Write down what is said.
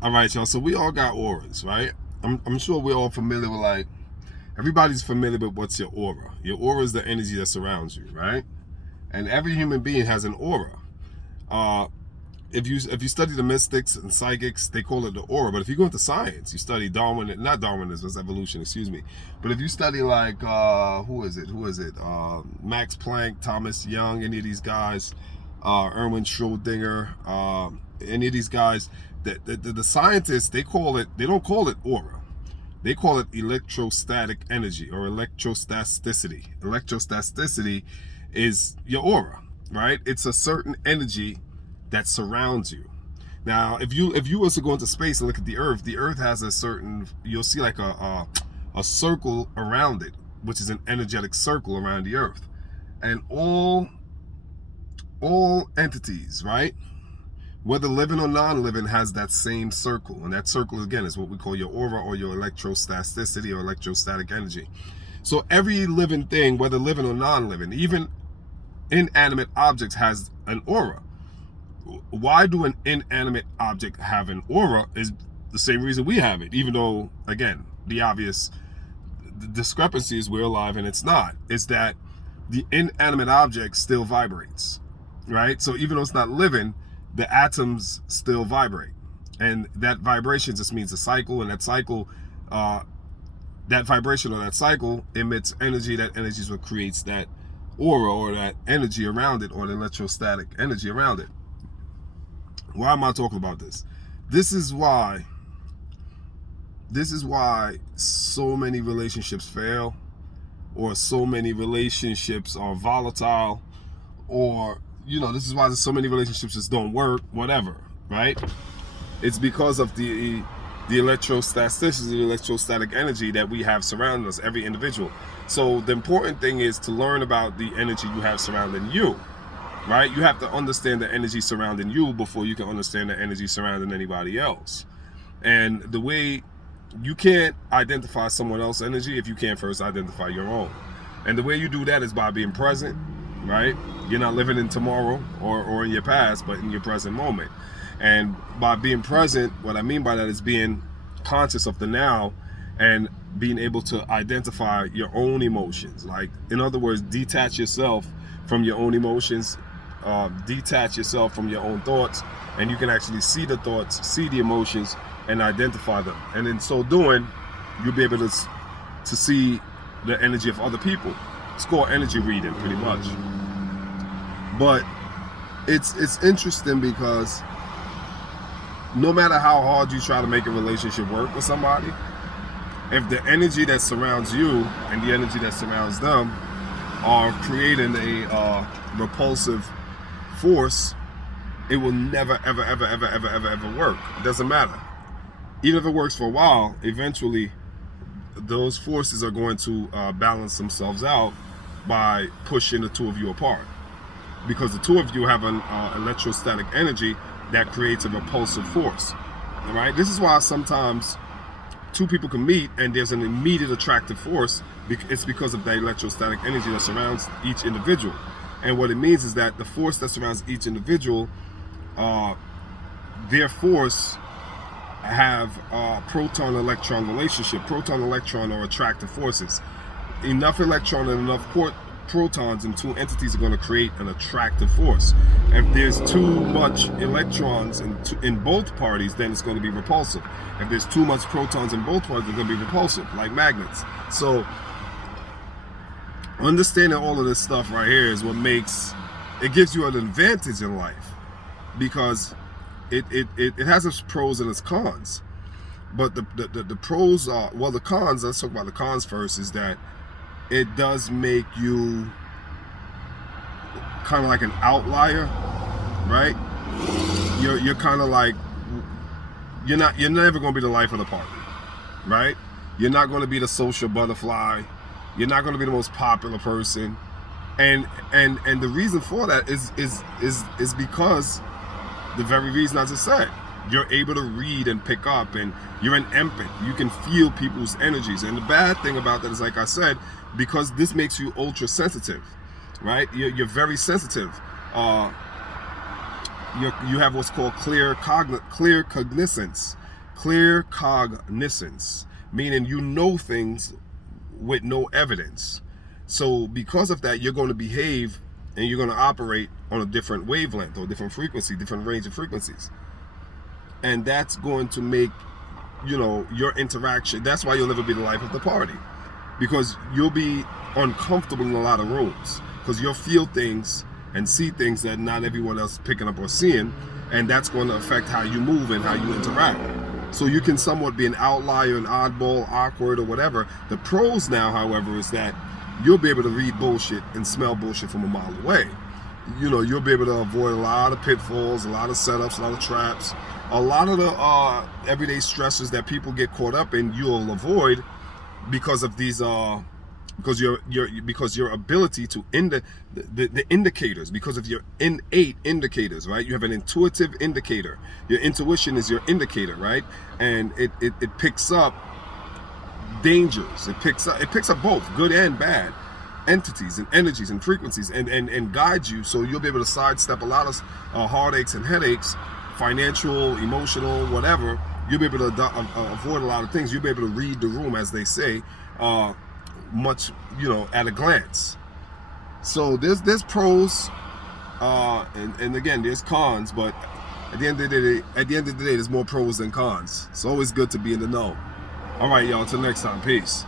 All right, y'all. So we all got auras, right? I'm sure we're all familiar with, like, everybody's familiar with what's your aura. Your aura is the energy that surrounds you, right? And every human being has an aura. Uh, if you study the mystics and psychics, they call it the aura. But if you go into science, you study not Darwinism, it's evolution, excuse me. But if you study, like, who is it? Max Planck, Thomas Young, any of these guys, Erwin Schrödinger, any of these guys, the scientists, they don't call it aura. They call it electrostatic energy or electrostasticity. Electrostasticity is your aura, right? It's a certain energy that surrounds you. Now, if you was to go into space and look at the Earth has a certain, you'll see like a circle around it, which is an energetic circle around the Earth. And all entities, right, whether living or non-living, has that same circle. And that circle, again, is what we call your aura or your electrostasticity or electrostatic energy. So every living thing, whether living or non-living, even inanimate objects, has an aura. Why do an inanimate object have an aura is the same reason we have it, even though, again, the obvious discrepancy is we're alive and it's not, is that the inanimate object still vibrates, right? So even though it's not living, the atoms still vibrate, and that vibration just means a cycle, and that cycle, that vibration or that cycle emits energy. That energy is what creates that aura or that energy around it, or the electrostatic energy around it. Why am I talking about this? This is why so many relationships fail, or so many relationships are volatile, or this is why there's so many relationships just don't work, whatever, right? It's because of the electrostasticity, the electrostatic energy that we have surrounding us, every individual. So the important thing is to learn about the energy you have surrounding you, right? You have to understand the energy surrounding you before you can understand the energy surrounding anybody else. And the way you can't identify someone else's energy if you can't first identify your own. And the way you do that is by being present, right? You're not living in tomorrow or in your past, but in your present moment. And by being present, what I mean by that is being conscious of the now and being able to identify your own emotions. Like, in other words, detach yourself from your own emotions, detach yourself from your own thoughts, and you can actually see the thoughts, see the emotions, and identify them. And in so doing, you'll be able to see the energy of other people. It's called energy reading, pretty much. But it's interesting because no matter how hard you try to make a relationship work with somebody, if the energy that surrounds you and the energy that surrounds them are creating a repulsive force, it will never, ever, ever, ever, ever, ever, ever work. It doesn't matter. Even if it works for a while, eventually those forces are going to balance themselves out by pushing the two of you apart. Because the two of you have an electrostatic energy that creates a repulsive force. All right? This is why sometimes two people can meet and there's an immediate attractive force. It's because of the electrostatic energy that surrounds each individual. And what it means is that the force that surrounds each individual, their force have a proton-electron relationship. Proton-electron are attractive forces. Enough electron and enough protons in two entities are going to create an attractive force. If there's too much electrons in both parties, then it's going to be repulsive. If there's too much protons in both parties, it's going to be repulsive, like magnets. So understanding all of this stuff right here is what gives you an advantage in life, because it has its pros and its cons. But the pros are, well, the cons, let's talk about the cons first, is that it does make you kind of like an outlier, right? You're kind of like, you're never going to be the life of the party, right? You're not going to be the social butterfly. You're not going to be the most popular person, and the reason for that is because the very reason I just said. You're able to read and pick up, and you're an empath. You can feel people's energies. And the bad thing about that is, like I said, because this makes you ultra sensitive, right? You're very sensitive. you have what's called clear cognizance, meaning you know things with no evidence. So because of that, you're going to behave and you're going to operate on a different wavelength or different frequency, different range of frequencies, and that's going to make, you know, your interaction. That's why you'll never be the life of the party, because you'll be uncomfortable in a lot of rooms, because you'll feel things and see things that not everyone else is picking up or seeing, and that's going to affect how you move and how you interact. So you can somewhat be an outlier, an oddball, awkward, or whatever. The pros now, however, is that you'll be able to read bullshit and smell bullshit from a mile away. You know, you'll be able to avoid a lot of pitfalls, a lot of setups, a lot of traps, a lot of the everyday stresses that people get caught up in. You'll avoid because of these because your ability to the indicators, because of your innate indicators, right? You have an intuitive indicator. Your intuition is your indicator, right? And it picks up dangers. It picks up both good and bad entities and energies and frequencies, and guides you, so you'll be able to sidestep a lot of heartaches and headaches, financial, emotional, whatever. You'll be able to avoid a lot of things. You'll be able to read the room, as they say, much, you know, at a glance. So there's pros, and again, there's cons, but at the end of the day, there's more pros than cons. It's always good to be in the know. All right, y'all, till next time, peace.